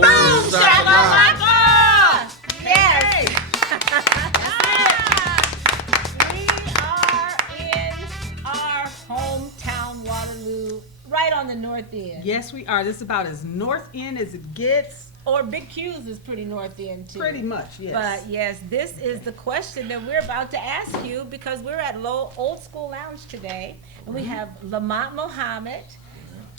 Boomshakalaka! Yes. We are in our hometown, Waterloo, right on the north end. Yes, we are. This is about as north end as it gets. Or Big Q's is pretty north end too. Pretty much, yes. But yes, this is the question that we're about to ask you because we're at Old Skool Lounge today, and we have Lamont Muhammad,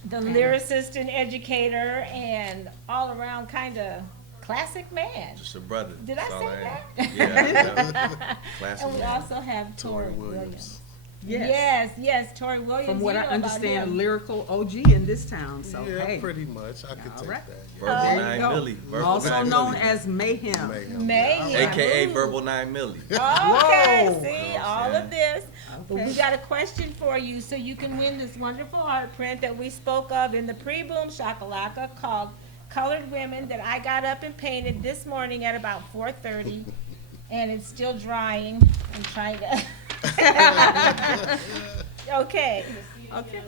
the lyricist and educator, and all around kind of classic man. Just a brother. Did I say that? Yeah. Classic And we man. also have Torey Williams. Yes. Yes, Torey Williams. From what you I know about understand, him. lyrical OG in this town. So Yeah, hey, pretty much. I could All take right. that. Verbal there you 9 go. milli. Verbal Also 9 known milli. as Mayhem. Mayhem. AKA Ooh. Verbal 9 milli. Okay, Whoa. see, You know what I'm all saying? of this. But Okay. we got a question for you so you can win this wonderful art print that we spoke of in the pre-Boomshakalaka called Colored Women that I got up and painted this morning at about 4:30. And it's still drying. I'm trying to. Okay. Okay.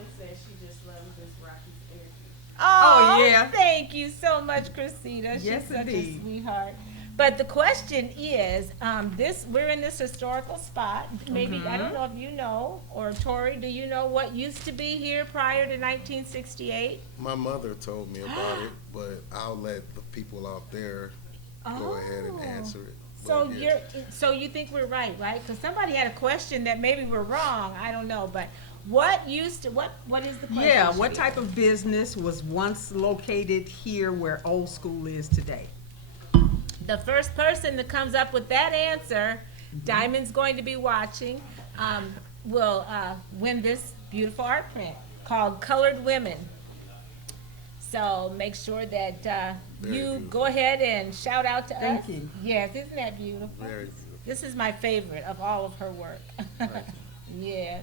Oh, yeah. Thank you so much, Christina. She's Yes, such indeed. a sweetheart. But the question is, we're in this historical spot. Maybe I don't know if you know, or Torey, do you know what used to be here prior to 1968? My mother told me about it, but I'll let the people out there go ahead and answer it. So But, yeah. you think we're right? Because somebody had a question that maybe we're wrong. I don't know, but what is the question? Yeah, what Shakira? type of business was once located here where Old Skool is today? The first person that comes up with that answer, Diamond's going to be watching, will win this beautiful art print called Colored Women. So make sure that you beautiful. go ahead and shout out to us. Thank you. Yes, isn't that beautiful? Very beautiful. This is my favorite of all of her work. Yeah.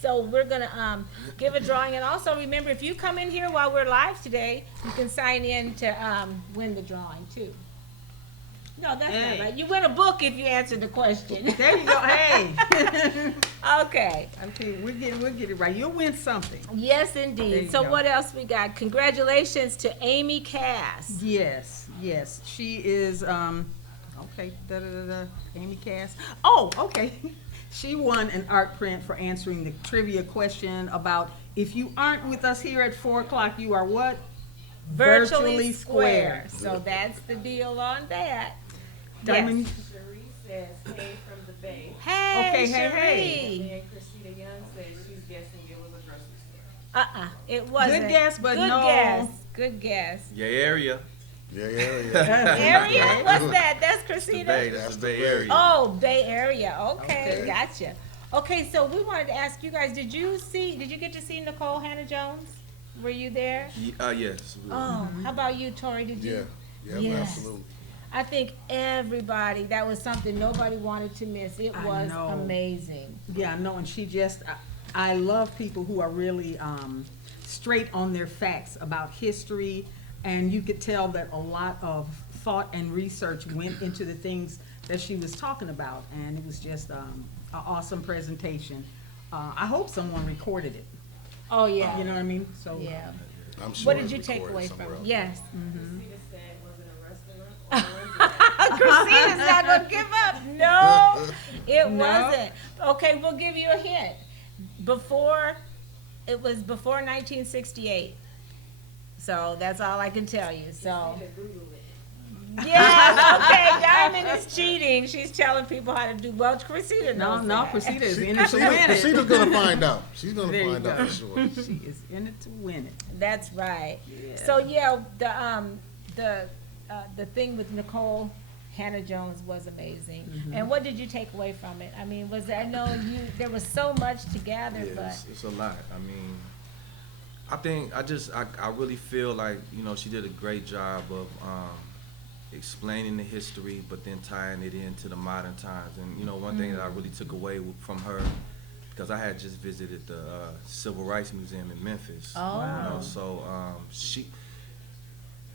So we're gonna give a drawing, and also remember, if you come in here while we're live today, you can sign in to win the drawing too. No, that's Hey. not right. You win a book if you answer the question. There you go. Hey. Okay. I'm telling you, we'll get it right. You'll win something. Yes, There indeed. you So go. what else we got? Congratulations to Amy Cass. Yes. She is okay. Amy Cass. Oh, okay. She won an art print for answering the trivia question about if you aren't with us here at 4 o'clock, you are what? Virtually square. So that's the deal on that. Diamond. Yes. Cherie says, hey from the Bay. Hey, Okay, hey, Cherie. hey. And Christina Young says she's guessing it was a grocery store. It wasn't. Good guess, but Good no. guess. Good guess. Yeah, area. Yeah. Area? What's that? That's Christina? Bay, that's the Bay Area. Oh, Bay Area. Okay, Okay. gotcha. Okay, so we wanted to ask you guys, did you get to see Nicole Hannah-Jones? Were you there? Yes. Oh, how about you, Torey? Did you? Yeah, Yes. absolutely. I think everybody, that was something nobody wanted to miss. It I was know. amazing. Yeah, no, and she just, I love people who are really straight on their facts about history, and you could tell that a lot of thought and research went into the things that she was talking about, and it was just an awesome presentation. I hope someone recorded it, Oh, yeah. you know what I mean? So Yeah. I'm sure What did it's you take recorded away somewhere from it? else. Yes. Christina said, was it a restaurant or a Christina's not gonna give up. No, it No. wasn't. Okay, we'll give you a hint. It was before 1968. So that's all I can tell you. So yes, okay. Diamond is cheating. She's telling people how to do. Well, Christina knows no, that. Christina is in it to win it. Christina's gonna find out. She's gonna There you find out go. for sure. She is in it to win it. That's right. Yeah. So yeah, the thing with Nicole Hannah-Jones was amazing. And what did you take away from it? I mean, there was so much to gather, Yeah, but it's a lot. I mean, I really feel like, she did a great job of explaining the history, but then tying it into the modern times. And, one thing that I really took away from her, because I had just visited the Civil Rights Museum in Memphis. Oh. So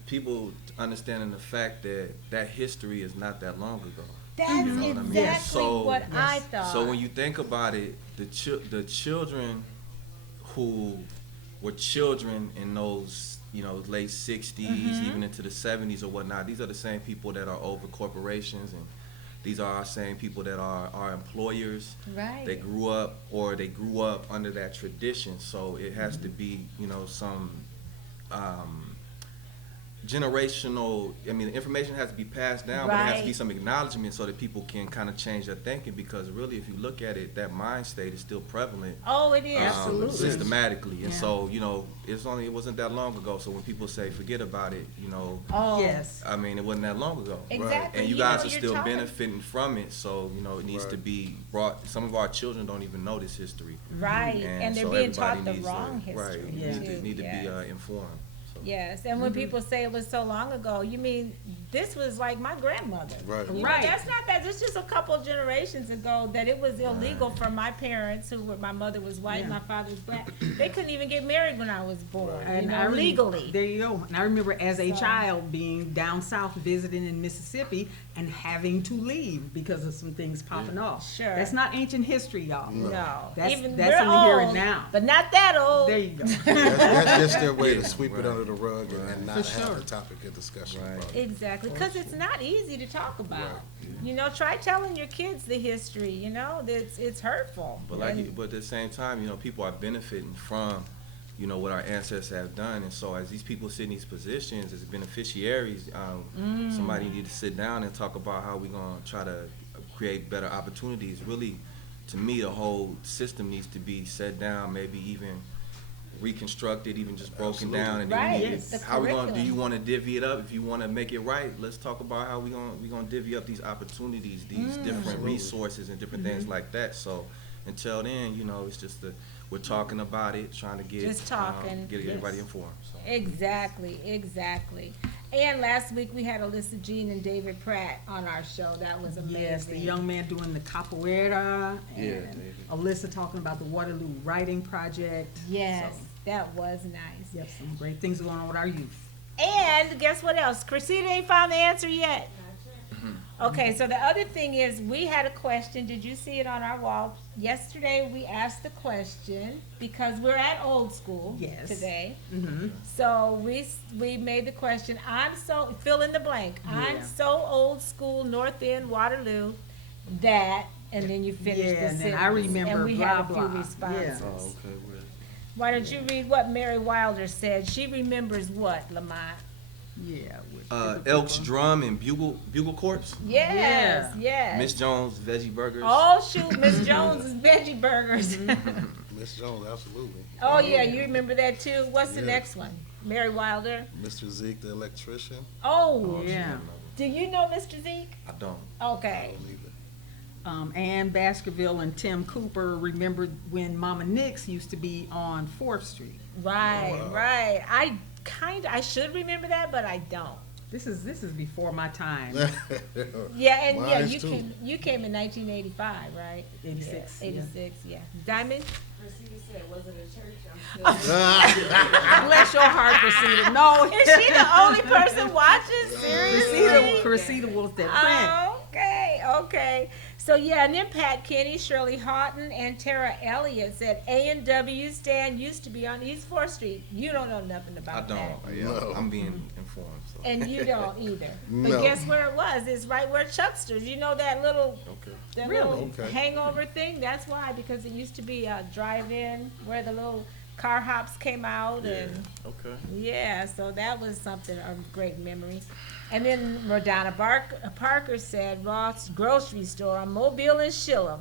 people understanding the fact that history is not that long ago. that's You know what I mean? exactly So- what I thought. So when you think about it, the children who were children in those late 60s, even into the 70s or whatnot. These are the same people that are over corporations, and these are our same people that are our employers. Right. They grew up under that tradition, so it has to be, some generational, the information has to be passed down, but it has to be Right. some acknowledgement so that people can kind of change their thinking, because really, if you look at it, that mind state is still prevalent. Oh, it is. Absolutely. Systematically. And Yeah. so, it wasn't that long ago. So when people say forget about it, Oh, Yes. it wasn't that long ago. Exactly. And you know, guys are you're still talking- benefiting from it. So, it needs to Right. be brought. Some of our children don't even know this history. Right, and they're so being taught everybody the needs wrong to, history. Right. Yeah. Need to Yes. be informed. So. Yes, and when people say it was so long ago, you mean this was like my grandmother. Right. You know, Right. that's not that. It's just a couple of generations ago that it was illegal for my parents, my mother was white, Yeah. my father was black. They couldn't even get married when I was born. And Legally. There you go. And I remember as a So- child being down south visiting in Mississippi and having to leave because of some things popping off. Sure. That's not ancient history, y'all. No, That's even that's we're only here and old, now. but not that old. There you go. That's just their way to Yeah, sweep it right. under the rug and not For have sure. the topic of discussion Right. about it. Exactly, because it's not easy to talk about. Right. Try telling your kids the history. It's hurtful. But but at the same time, people are benefiting from, what our ancestors have done, and so as these people sit in these positions as beneficiaries, somebody need to sit down and talk about how we're gonna try to create better opportunities. Really, to me, the whole system needs to be set down, maybe even reconstructed, even just broken down, and then Right, we need yes. The how we gonna do. curriculum. You want to divvy it up? If you want to make it right, let's talk about how we gonna divvy up these opportunities, these different Absolutely. resources and different things like that. So until then, it's just we're talking about it, trying to get Just talking, get yes. everybody informed. So. Exactly. And last week we had Alyssa Jean and David Pratt on our show. That was amazing. Yes, the young man doing the capoeira, and Alyssa talking about the Waterloo writing project. Yes, So, that was nice. yep, some great things going on with our youth. And guess what else? Christina ain't found the answer yet. Okay, so the other thing is, we had a question. Did you see it on our wall? Yesterday, we asked the question because we're at Old Skool Yes. today. Mm-hmm. So we made the question. I'm so fill in the blank. I'm Yeah. so old school, North End, Waterloo, that, and then you finish Yeah, the and sentence. then I remember and we blah, had a few blah. responses. Yeah. okay. Why don't you read what Mary Wilder said? She remembers what, Lamont? Yeah. with Elks different Drum and Bugle Corps. Yes, Yeah. yes. Miss Jones Veggie Burgers. Oh shoot, Miss Jones's veggie burgers. Miss Jones, absolutely. Oh yeah, you remember that too. What's the Yeah. next one? Mary Wilder. Mr. Zeke, the electrician. Oh, people. Yeah. do you know Mr. Zeke? I don't. I Okay. don't either. Ann Baskerville and Tim Cooper remembered when Mama Nix used to be on 4th Street. Right, Wow. right. I should remember that, but I don't. This is before my time. Yeah, and yeah, Mine's too. you came in 1985, right? 86, Yeah, yeah. 86, yeah. Diamond? Christina said, was it a church? I'm still. Bless your heart, Cressida. No, Is she the only person watching? Seriously? Cressida was that print. Oh, okay. So yeah, and then Pat Kenny, Shirley Houghton, and Tara Elliott said A&W stand used to be on East 4th Street. You don't know nothing I about don't. that. Yeah, No. I'm being informed. So. And you don't either. But No. guess where it was? It's right where Chuckster's. You know that little Okay. little Okay. hangover thing? That's why, because it used to be a drive-in where the little car hops came out and Okay. yeah, so that was something, a great memory. And then Rodonna Parker said Roth's grocery store on Mobile and Shillham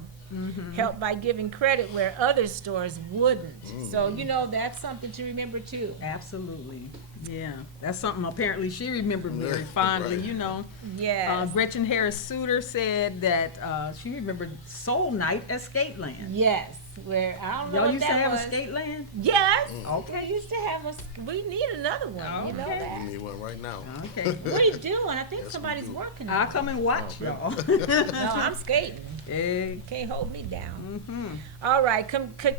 helped by giving credit where other stores wouldn't. So, that's something to remember too. Absolutely. Yeah. That's something apparently she remembered very fondly, Right. Yes. Gretchen Harris Suter said that she remembered Soul Night at Skateland. Yes. Where, I don't know Y'all what used to that have was. a Skateland? Yes. Okay. We used to have we need another one. You know Okay. that? We need one right now. Okay. What are you doing? I think Yes, we somebody's do. working. I'll on it. come and watch y'all. No, I'm skating. Hey. Can't hold me down. Mm-hmm. All right,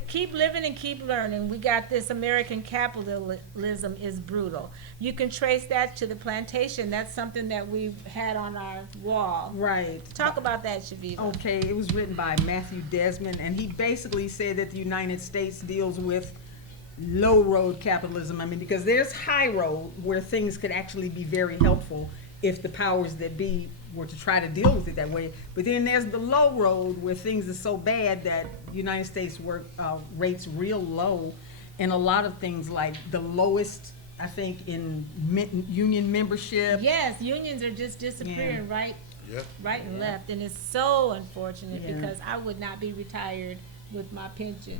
keep living and keep learning. We got this American capitalism is brutal. You can trace that to the plantation. That's something that we've had on our wall. Right. Talk about that, Chaveevah. Okay, it was written by Matthew Desmond, and he basically said that the United States deals with low road capitalism. I mean, because there's high road where things could actually be very helpful if the powers that be were to try to deal with it that way. But then there's the low road where things are so bad that United States work rates real low, and a lot of things like the lowest, I think, in union membership. Yes, unions are just disappearing right and left, and it's so unfortunate because I would not be retired with my pension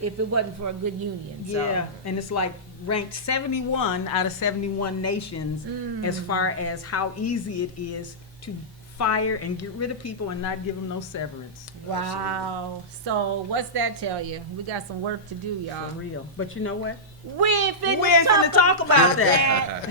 if it wasn't for a good union. So. Yeah, and it's like ranked 71 out of 71 nations as far as how easy it is to fire and get rid of people and not give them no severance. Wow. So what's that tell you? We got some work to do, y'all. For real. But you know what? We ain't finna We ain't gonna talk about that.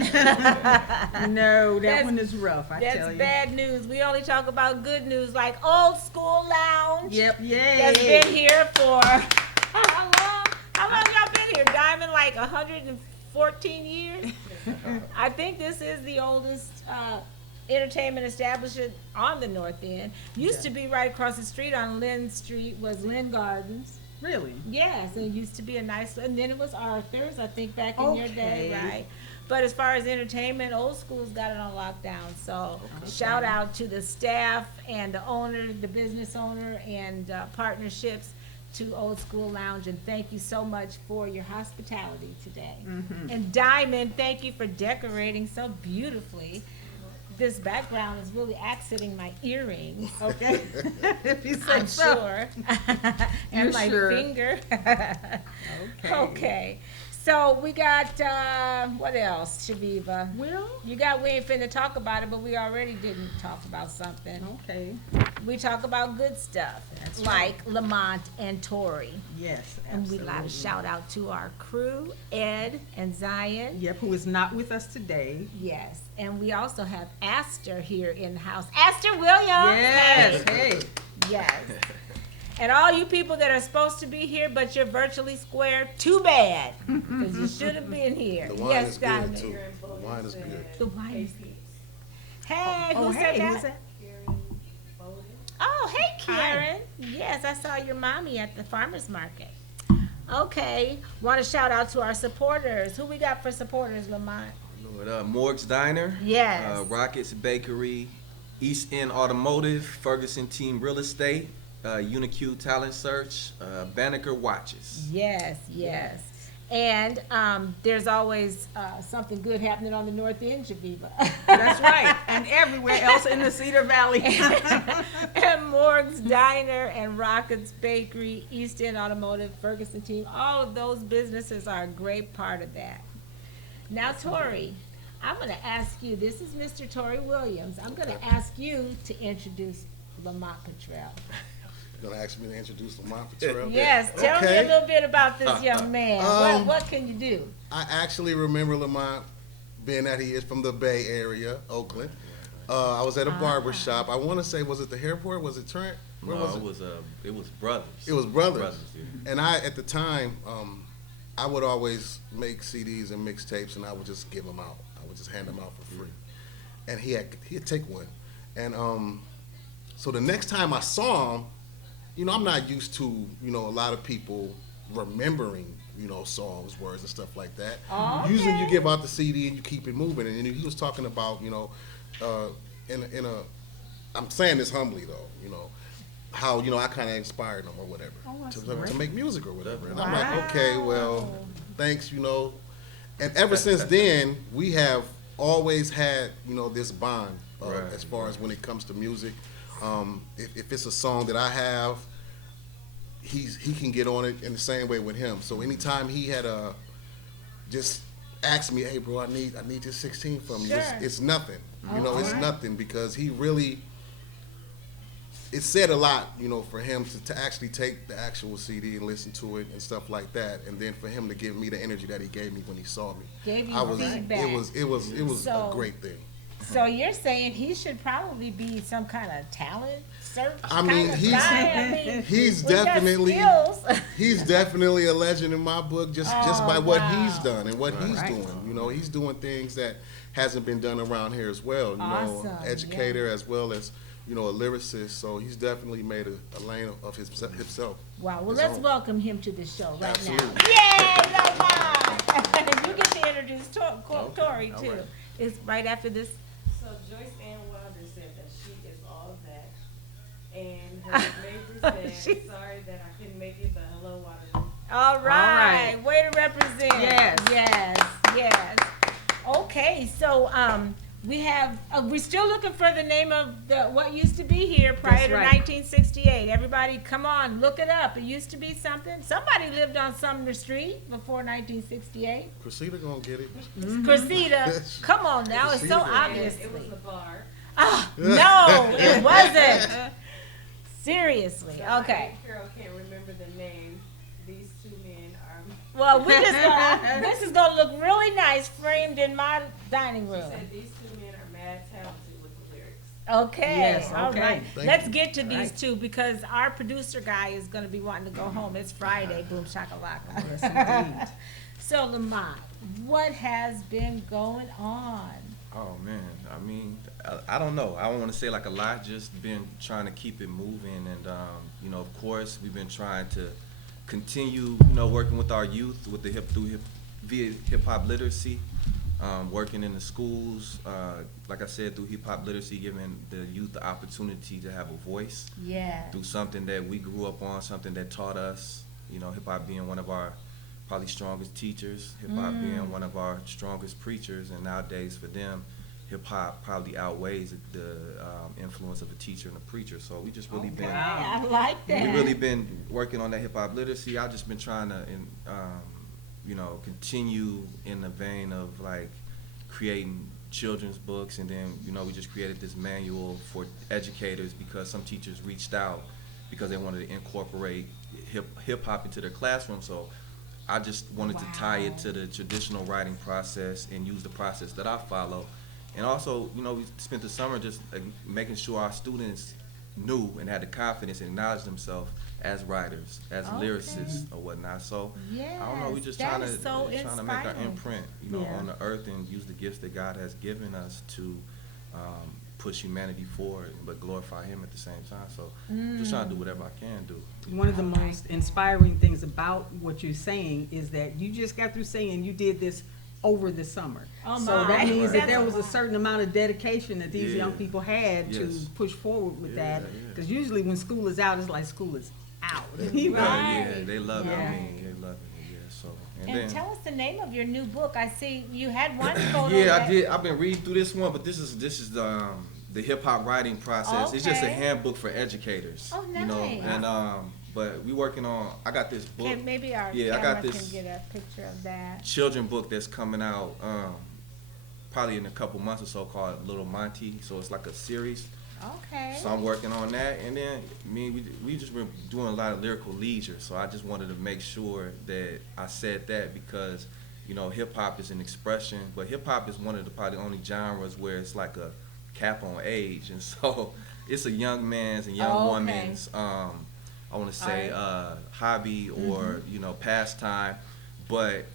No, that That's- one is rough, I tell That's you. bad news. We only talk about good news, like Old Skool Lounge. Yep, yay. That's been here for how long? How long y'all been here? Diamond, like 114 years? I think this is the oldest entertainment establishment on the North End. Used to be right across the street on Lynn Street was Lynn Gardens. Really? Yes, it used to be a nice, and then it was Arthur's, I think, back in your day, Okay. right? But as far as entertainment, Old Skool's got it on lockdown. So shout out to the staff and the owner, the business owner, and partnerships to Old Skool Lounge. And thank you so much for your hospitality today. And Diamond, thank you for decorating so beautifully. This background is really accenting my earrings. Okay. If you say I'm so. sure. You're And my sure. finger. Okay. Okay. So we got, what else, Chaveevah? Well, We ain't finna talk about it, but we already didn't talk about something. okay. We talk about good stuff, That's like Lamont and Torey. Yes, And we absolutely. like to shout out to our crew, Ed and Zion. Yep, who is not with us today. Yes. And we also have Aster here in the house. Aster Williams! Yes, Hey. hey. Yes. And all you people that are supposed to be here, but you're virtually square, too bad. Because you should have been here. The wine Yes, is good Diamond. too. The wine is good. The wine is good. Hey, Oh, who hey, said who's that? that? Oh, hey, Karen. Yes, I saw your mommy at the farmer's market. Okay. Want to shout out to our supporters. Who we got for supporters, Lamont? With Morg's Diner, Yes. Rockets Bakery, East End Automotive, Ferguson Team Real Estate, UniQ Talent Search, Banneker Watches. Yes, yes. And there's always something good happening on the North End, Chaveevah. That's right. And everywhere else in the Cedar Valley. And Morg's Diner and Rockets Bakery, East End Automotive, Ferguson Team, all of those businesses are a great part of that. Now, Torey, I'm going to ask you, this is Mr. Torey Williams. I'm going to ask you to introduce Lamont Pretrell. You're gonna ask me to introduce Lamont Pretrell? Yes, tell me a little bit about this young man. What can you do? I actually remember Lamont, being that he is from the Bay Area, Oakland. I was at a barber shop. I want to say, was it the airport? Was it Trent? Where was it? It was Brothers. It was Brothers. Yeah. And I, at the time, I would always make CDs and mixtapes, and I would just give them out. I would just hand them out for free. And he'd take one. And so the next time I saw him, you know, I'm not used to, you know, a lot of people remembering, you know, songs, words, and stuff like that. Oh, Usually okay. you give out the CD and you keep it moving. And he was talking about, you know, I'm saying this humbly though, you know, how, you know, I kind of inspired him or whatever to make music or whatever. And I'm like, okay, well, thanks, you know. And ever since then, we have always had, you know, this bond as far as when it comes to music. If it's a song that I have, he can get on it in the same way with him. So anytime he had just asked me, hey bro, I need this 16 from you. Sure. It's nothing. You know, it's alright. nothing because he really. It said a lot, you know, for him to actually take the actual CD and listen to it and stuff like that, and then for him to give me the energy that he gave me when he saw me. Gave you I was, feedback. it was So- a great thing. So you're saying he should probably be some kind of talent search I mean, kind of he's- guy? I mean, He's we got definitely skills. he's definitely a legend in my book just by what he's done and what he's Right. doing. You know, he's doing things that hasn't been done around here as well. You know, Awesome, educator as well as you know, a lyricist. So he's definitely made a lane of himself. Wow. Well, His let's own. welcome him to the show right Absolutely. now. Yay, Lamont! You get to introduce Torey too. right. It's right after this. So Joyce Ann Wilder said that she is all that. And her neighbor said, She- sorry that I couldn't make it, but hello, Waterloo. All right. right. Way to represent. Yes. Yes. Okay. So we have. We're still looking for the name of the what used to be here prior That's to right. 1968. Everybody, come on, look it up. It used to be something. Somebody lived on Sumner Street before 1968. Cressida gonna get it. Cressida. Come on now. It's so Cressida. And obvious. it was a bar. Ah, no, it wasn't. Seriously. So Okay. Carol can't remember the name. These two men are, Well, we just gonna, this is gonna look really nice framed in my dining she room. said these two men are mad talented with the lyrics. Okay. Yes, All okay. right. Thank Let's you. get to these Right. two because our producer guy is gonna be wanting to go home. It's Friday. Boomshakalaka. Yes, indeed. So Lamont, what has been going on? Oh man, I mean, I don't know. I don't want to say like a lot. Just been trying to keep it moving, and you know, of course, we've been trying to continue, you know, working with our youth with the via hip hop literacy, working in the schools. Like I said, through hip hop literacy, giving the youth the opportunity to have a voice Yeah. through something that we grew up on, something that taught us. You know, hip hop being one of our probably strongest teachers, hip hop being one of our strongest preachers, and nowadays for them, hip hop probably outweighs the influence of a teacher and a preacher. So we just really been, I like that. we really been working on that hip hop literacy. I've just been trying to, you know, continue in the vein of like creating children's books, and then you know we just created this manual for educators because some teachers reached out because they wanted to incorporate hip hop into their classroom. So I just wanted to tie it to the traditional writing process and use the process that I follow. And also, you know, we spent the summer just making sure our students knew and had the confidence and acknowledged themselves as writers, as Okay. lyricists or whatnot. So I don't know, we just Yes, trying that to is so make our inspiring. imprint, you know, Yeah. on the earth and use the gifts that God has given us to push humanity forward, but glorify Him at the same time. So just trying to do whatever I can do. One of the most inspiring things about what you're saying is that you just got through saying you did this over the summer. Oh So my. that means that That's there a was a lot. certain amount of dedication that these Yeah. young people had to Yes. push forward with Yeah, that. yeah. Because usually when school is out, it's like school is out. You know? Right. Yeah, they love it. I Yeah. mean, they love it. Yeah. So And then. tell us the name of your new book. I see you had one photo. Yeah, I that- did. I've been reading through this one, but this is the hip hop writing process. It's just a Okay. handbook for educators. Oh, You know, nice. and but we working on. I got this book, Can maybe our Yeah, I camera got this- can get a picture of that. children book that's coming out probably in a couple months or so called Little Monty. So it's like a series. Okay. So I'm working on that, and then we just been doing a lot of lyrical leisure. So I just wanted to make sure that I said that because you know hip hop is an expression, but hip hop is one of the probably only genres where it's like a cap on age, and so it's a young man's and young Oh, okay. woman's I want to say hobby or you know pastime, but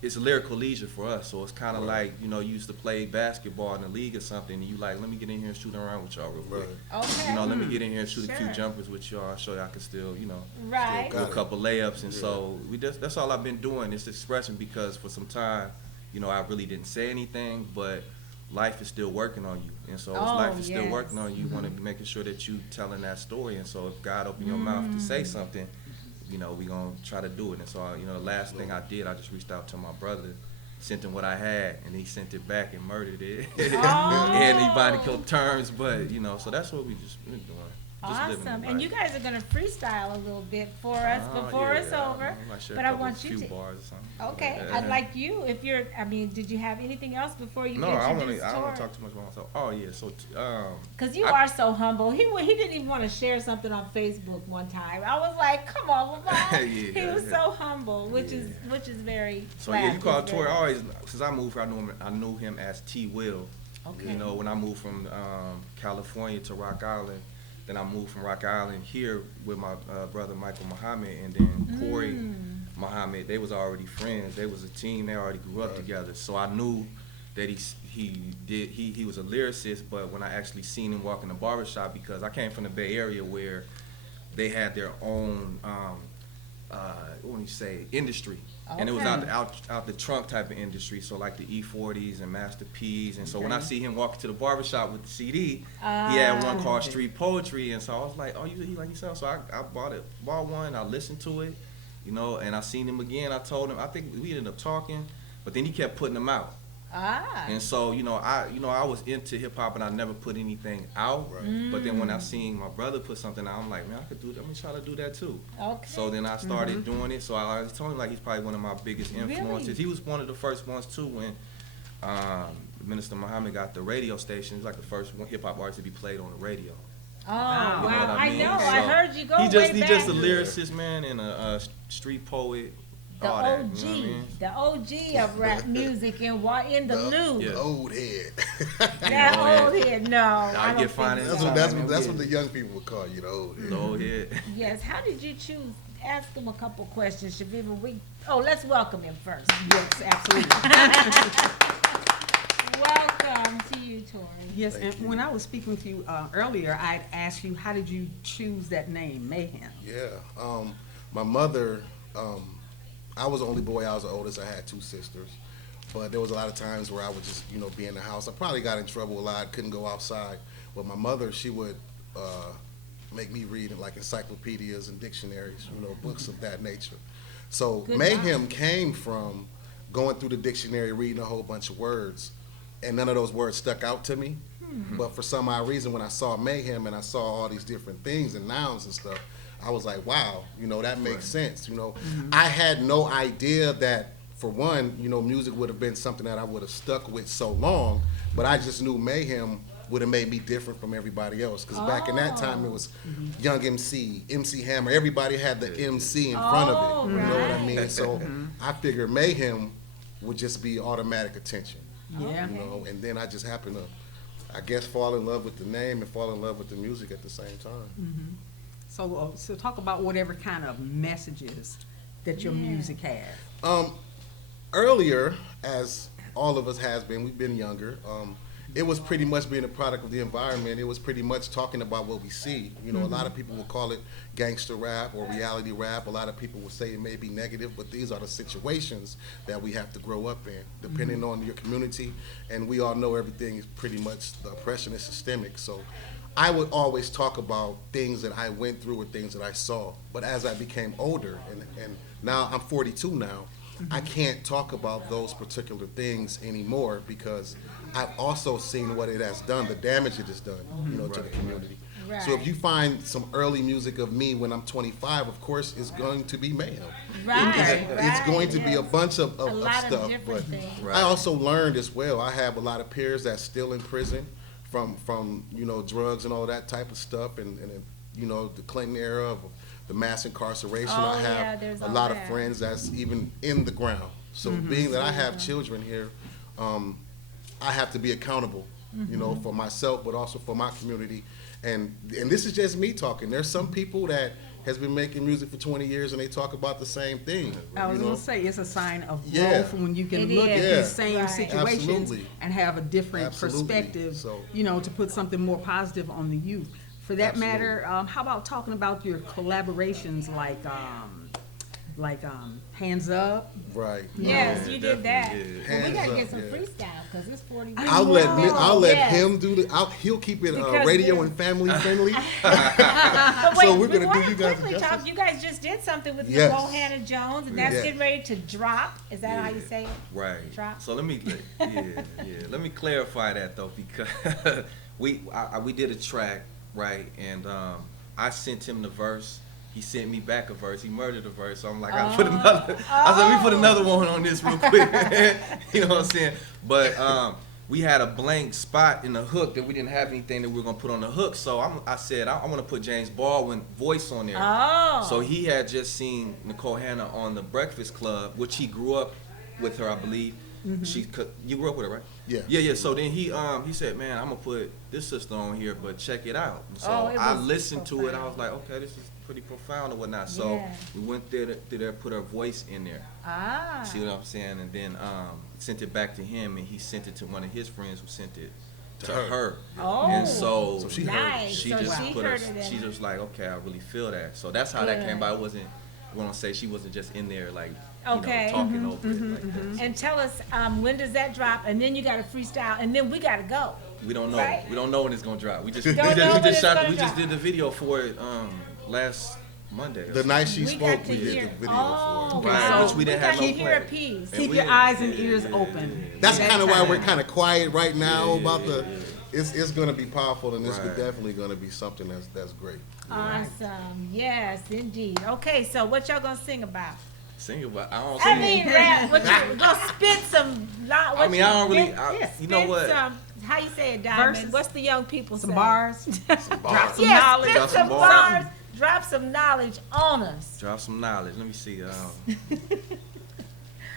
it's lyrical leisure for us. So it's kind of like you know you used to play basketball in the league or something, and you like let me get in here and shoot around with y'all real quick. Right. Okay. You know, let me get in here and shoot a few Sure. jumpers with y'all, show y'all I can still, you know, Right. do a couple layups. And so that's all I've been doing, is expression, because for some time, you know, I really didn't say anything, but life is still working on you. And so as Oh, life is still yes. working on you, you want to be making sure that you telling that story. And so if God open your mouth to say something, you know, we going to try to do it. And so, you know, the last thing I did, I just reached out to my brother, sent him what I had, and he sent it back and murdered it. Oh. And anybody killed terms, but, you know, so that's what we just been doing. Just living Awesome. it, And right? you guys are gonna freestyle a little bit for us before yeah, it's over. might share But a I couple- want you few to. bars or something. Okay, Yeah. I'd like you, if you're, I mean, did you have anything else before you No, I don't introduce want Torey? to talk too much about myself. Oh yeah, so Cause you I- are so humble. He didn't even want to share something on Facebook one time. I was like, come on, Lamont. Yeah, He was yeah. so humble, which is very. so glad. yeah, you call He's Torey very- always, since I moved here, I knew him as T Will. Okay. You know, when I moved from California to Rock Island, then I moved from Rock Island here with my brother Michael Muhammad, and then Corey Muhammad. They was already friends. They was a team. They already grew up together. So I knew that he was a lyricist, but when I actually seen him walk in the barbershop, because I came from the Bay Area where they had their own what do you say, industry. And it was out the trunk type of industry, so like the E40s and Master P's. And so when I see him walking to the barbershop with the CD, he had one called Street Poetry. And so I was like, oh, you like yourself? So I bought one, I listened to it, you know, and I seen him again. I told him, I think we ended up talking, but then he kept putting them out. And so, I was into hip hop and I never put anything out. Right. But then when I seen my brother put something out, I'm like, man, I could do that. I'm gonna try to do that too. Okay. So then I started doing it. So I told him like he's probably one of my biggest influences. Really? He was one of the first ones too when Minister Muhammad got the radio station. He was like the first hip hop artist to be played on the radio. Oh, wow. I know. So I heard you go he way back. just a lyricist, man, and a street poet. The OG, the OG of rap music in the Lou. The old head. That old head, no. I get fine. That's what the young people would call you, the old head. The old head. Yes. How did you choose? Ask him a couple questions, Chaveevah. Let's welcome him first. Yes, absolutely. Welcome to you, Torey. Yes, and when I was speaking to you earlier, I asked you, how did you choose that name, Mayhem? Yeah, my mother. I was the only boy. I was the oldest. I had two sisters, but there was a lot of times where I would just, be in the house. I probably got in trouble a lot. Couldn't go outside. But my mother, she would make me read like encyclopedias and dictionaries, books of that nature. So Mayhem came from going through the dictionary, reading a whole bunch of words, and none of those words stuck out to me. But for some odd reason, when I saw Mayhem and I saw all these different things and nouns and stuff, I was like, wow, that makes sense. I had no idea that, for one, music would have been something that I would have stuck with so long, but I just knew Mayhem would have made me different from everybody else. Because back in that time, it was Young MC, MC Hammer. Everybody had the MC in front of it. You know what I mean? So I figured Mayhem would just be automatic attention. Yeah. And then I just happened to, I guess, fall in love with the name and fall in love with the music at the same time. So talk about whatever kind of messages that your music has. Earlier, as all of us has been, we've been younger. It was pretty much being a product of the environment. It was pretty much talking about what we see. A lot of people will call it gangster rap or reality rap. A lot of people will say it may be negative, but these are the situations that we have to grow up in, depending on your community. And we all know everything is pretty much, the oppression is systemic. So I would always talk about things that I went through or things that I saw. But as I became older, and now I'm 42 now, I can't talk about those particular things anymore because I've also seen what it has done, the damage it has done, to the community. Right. So if you find some early music of me when I'm 25, of course, it's going to be Mayhem. It's going to be a bunch of stuff. But I also learned as well, I have a lot of peers that's still in prison from drugs and all that type of stuff, and the Clinton era of the mass incarceration. I have a lot of friends that's even in the ground. So being that I have children here, I have to be accountable, for myself, but also for my community. And this is just me talking. There's some people that has been making music for 20 years and they talk about the same thing. I was going to say, it's a sign of growth when you can look at these same situations and have a different perspective, to put something more positive on the youth. For that matter, how about talking about your collaborations like Hands Up? Right. Yes, you did that. Yeah. Well, we gotta get some freestyle because it's 40 minutes. I'll let him do the. He'll keep it radio and family friendly. But wait, so we're gonna do you guys quickly talk. You guys just did something with Nicole Hannah Jones, and that's getting ready to drop. Is that how you say it? Right. Drop. So let me let me clarify that though, because we did a track, right, and I sent him the verse. He sent me back a verse. He murdered a verse. So I'm like, I put another. I said, let me put another one on this real quick. You know what I'm saying? But we had a blank spot in the hook that we didn't have anything that we were gonna put on the hook. So I said, I want to put James Baldwin voice on there. Oh. So he had just seen Nicole Hannah on The Breakfast Club, which he grew up with her, I believe. You grew up with her, right? Yeah. Yeah. So then he said, man, I'm gonna put this sister on here, but check it out. So I listened to it. I was like, okay, this is pretty profound or whatnot. So we went there, put her voice in there. See what I'm saying? And then sent it back to him, and he sent it to one of his friends who sent it to her. her. Oh, And so she nice. she So just she put heard us. it in. She just like, okay, I really feel that. So that's how that came by. It wasn't. I want to say she wasn't just in there like Okay. talking over it like that. And tell us, when does that drop? And then you got to freestyle, and then we got to go. We don't know. Right. We don't know when it's gonna drop. We just Don't know when it's gonna we just drop. did the video for it last Monday. The night she We got spoke, to we hear. did the video Oh, for it. Right, So which we didn't have got no to hear a plan. piece. Keep your eyes and ears open. That's That kind of why time. we're kind of quiet right now about the. It's going to be powerful, and it's Right. definitely going to be something that's great. Awesome. Yes, indeed. Okay, so what y'all gonna sing about? Sing about. I don't I sing. mean, rap. What you gonna spit some? I mean, I don't really. You know spit what? Some, how you say it, Diamond? Verses? What's the young people Some say? bars. Bars. some Yes, knowledge. spit Drop some some bars. bars. Drop some knowledge on us. Drop some knowledge. Let me see.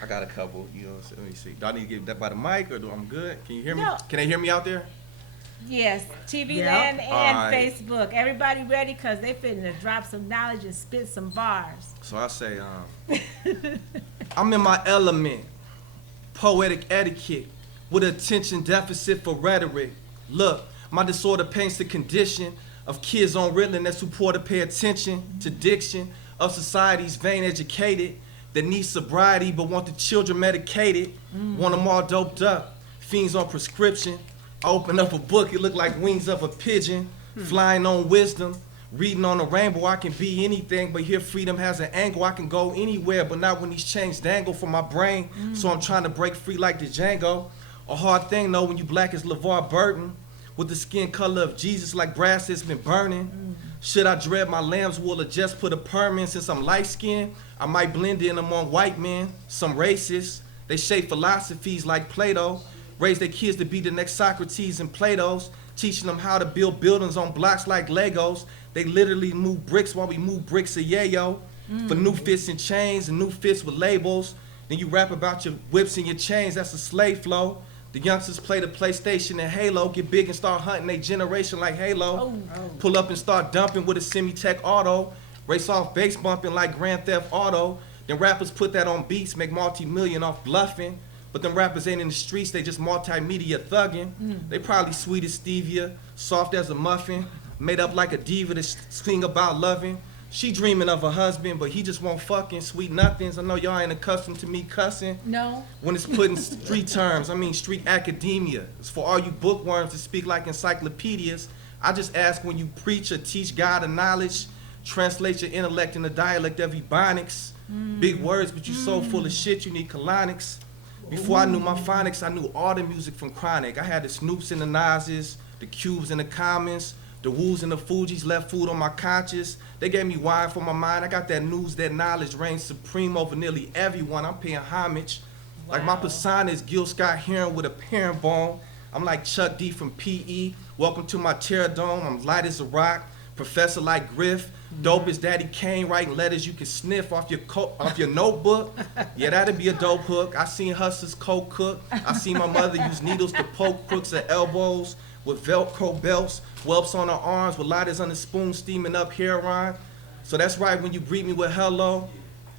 I got a couple. Let me see. Do I need to get that by the mic, or I'm good? Can you hear me? No. Can they hear me out there? Yes, TV Yep. Land and Alright. Facebook. Everybody ready? Cause they finna drop some knowledge and spit some bars. So I say, I'm in my element, poetic etiquette, with attention deficit for rhetoric. Look, my disorder paints the condition of kids on Ritalin that's too poor to pay attention to diction of society's vain educated that need sobriety but want the children medicated, want them all doped up, fiends on prescription. I open up a book, it look like wings of a pigeon, flying on wisdom. Reading on a rainbow, I can be anything, but here freedom has an angle. I can go anywhere, but not when these chains dangle from my brain. So I'm trying to break free like the Django. A hard thing though when you black as LeVar Burton, with the skin color of Jesus like brass that's been burning. Should I dread my lamb's wool or just put a perm in? Since I'm light skinned, I might blend in among white men, some racists. They shape philosophies like Plato, raise their kids to be the next Socrates and Plato's, teaching them how to build buildings on blocks like Legos. They literally move bricks while we move bricks of yayo for new fits and chains and new fits with labels. Then you rap about your whips and your chains, that's a slave flow. The youngsters play the PlayStation and Halo, get big and start hunting their generation like Halo. Pull up and start dumping with a semi-tech auto. Race off bass bumping like Grand Theft Auto. Then rappers put that on beats, make multi-million off bluffing. But them rappers ain't in the streets, they just multimedia thugging. They probably sweet as stevia, soft as a muffin, made up like a diva to sing about loving. She dreaming of a husband, but he just won't fucking sweet nothings. I know y'all ain't accustomed to me cussing. No. When it's put in street terms, I mean street academia. It's for all you bookworms to speak like encyclopedias. I just ask when you preach or teach God a knowledge, translate your intellect in the dialect of Ebonics. Big words, but you so full of shit, you need colonics. Before I knew my phonics, I knew all the music from Chronic. I had the Snoops and the Nas's, the Cubes and the Commons, the Woos and the Fugees, left food on my conscience. They gave me wine for my mind. I got that news, that knowledge reigns supreme over nearly everyone. I'm paying homage. Like my persona is Gil Scott Heron with a parent bone. I'm like Chuck D from PE. Welcome to my pterodome. I'm light as a rock. Professor like Griff. Dope as Daddy Kane, writing letters you can sniff off your notebook. Yeah, that'd be a dope hook. I seen hustlers coke cook. I seen my mother use needles to poke crooks at elbows with Velcro belts, whelps on her arms with lighters on the spoon steaming up heroin. So that's right, when you greet me with hello,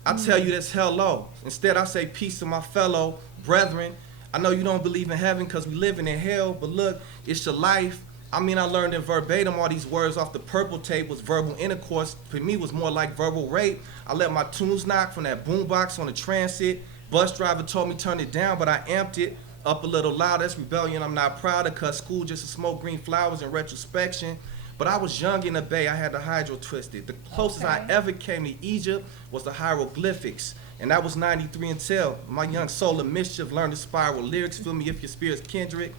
I tell you that's hello. Instead, I say peace to my fellow brethren. I know you don't believe in heaven because we living in hell, but look, it's your life. I mean, I learned in verbatim all these words off the purple tape was verbal intercourse. For me, was more like verbal rape. I let my tunes knock from that boombox on the transit. Bus driver told me turn it down, but I amped it up a little loud. That's rebellion. I'm not proud of cause school just to smoke green flowers in retrospection. But I was young in the Bay. I had the hydro twisted. The closest I ever came to Egypt was the hieroglyphics. And that was 93 until my young soul of mischief learned to spiral lyrics. Feel me if your spirit's kindred.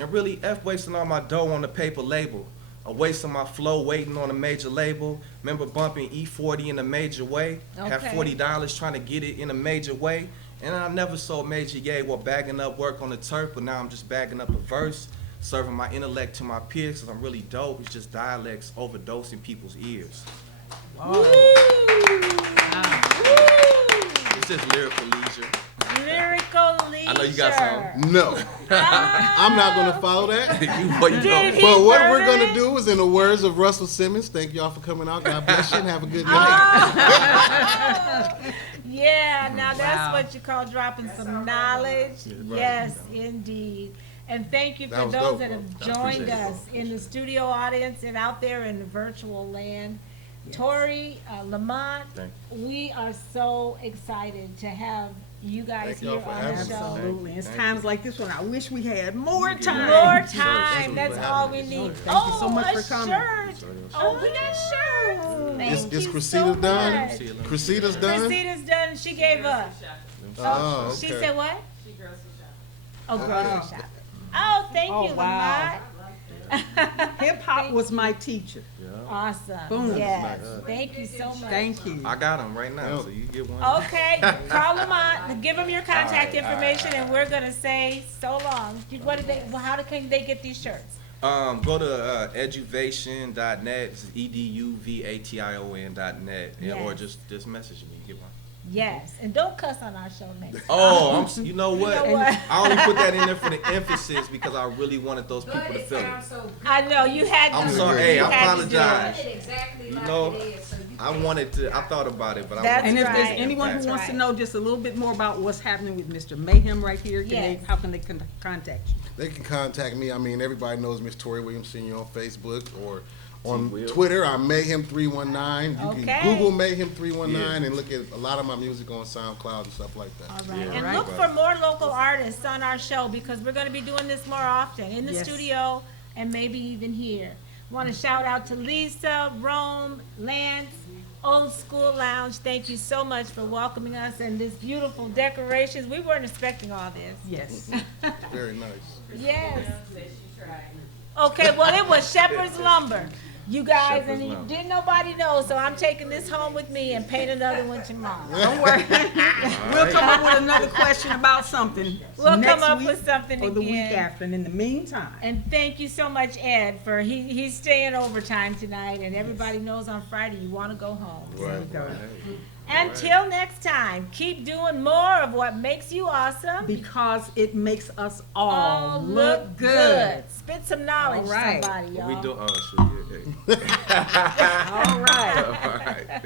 And really F wasting all my dough on the paper label. A waste of my flow waiting on a major label. Remember bumping E40 in a major way. Had $40 trying to get it in a major way. And I never sold major yay while bagging up work on the turf, but now I'm just bagging up a verse. Serving my intellect to my peers because I'm really dope. It's just dialects overdosing people's ears. Wow. It's just lyrical leisure. Lyrical leisure. I know you got some. No, I'm not going to follow that. you Did he But what we're murder going it? to do is, in the words of Russell Simmons, thank y'all for coming out. God bless you and have a good night. Yeah, now Wow. that's what you call dropping some knowledge. Right. Yes, indeed. And thank you That for was those dope, that bro. have I joined appreciate it. us in the studio audience and out there in the virtual land. Torey, Lamont, Thank we are so excited to have you guys Thank y'all here for on having the us. show. Absolutely. It's Thank times you. like this when I wish we had more time. More Thank time, you that's for all having we me. need. Thank you so much Oh, for a coming. shirt. Oh, we got shirts. Thank Is you Cressida so done? much. Cressida's done? Cressida's done, she gave up. Oh, She okay. said what? She grocery shopping. Oh, grocery shop. Oh, thank Oh, you, wow. Lamont. Hip hop was my teacher. Awesome. Boom. Yes. Thank you so much. Thank you. I got them right now, Yep. so you get one. Okay, call Lamont, give him your contact All right, information, and we're gonna say so long. What did they? How can they get these shirts? Go to eduvation.net, it's eduvatation.net, or Yes. just message me. Get one. Yes, and don't cuss on our show next. Oh, you know what? You know what? I only put that in there for the emphasis because I really wanted those people to feel it. I know you had to. I'm sorry. Hey, you I had to do it. apologize. Exactly You like know, it is, so you I wanted to. I thought about it, but I That's And if there's right. anyone who That's wants to right. know just a little bit more about what's happening with Mr. Mayhem right here, Yes. how can they contact you? They can contact me. I mean, everybody knows Miss Torey Williams Senior on Facebook or on Will. Twitter. I'm Mayhem319. You Okay. can Google Mayhem319 Yeah. and look at a lot of my music on SoundCloud and stuff like that. All right, Yeah. and Right. look for more local artists on our show because we're gonna be doing this more often in the Yes. studio and maybe even here. Want to shout out to Lisa, Rome, Lance, Old Skool Lounge. Thank you so much for welcoming us and this beautiful decorations. We weren't expecting all this. Yes. Very nice. Yes. Said she tried. Okay, well, it was Shepherd's Lumber. You guys, Shepherd's and Lumber. didn't nobody know, so I'm taking this home with me and paint another one tomorrow. Don't worry. We'll come up with another question about something We'll next come up week with something or the week again. after. And in the meantime, And thank you so much, Ed, for he's staying overtime tonight, and everybody knows on Friday you want to go home. there we go. Until next time, keep doing more of what makes you awesome. Because it makes us All all look good. Spit some knowledge, All right. somebody, y'all. We do. Oh, shit. Yeah. All right. All right.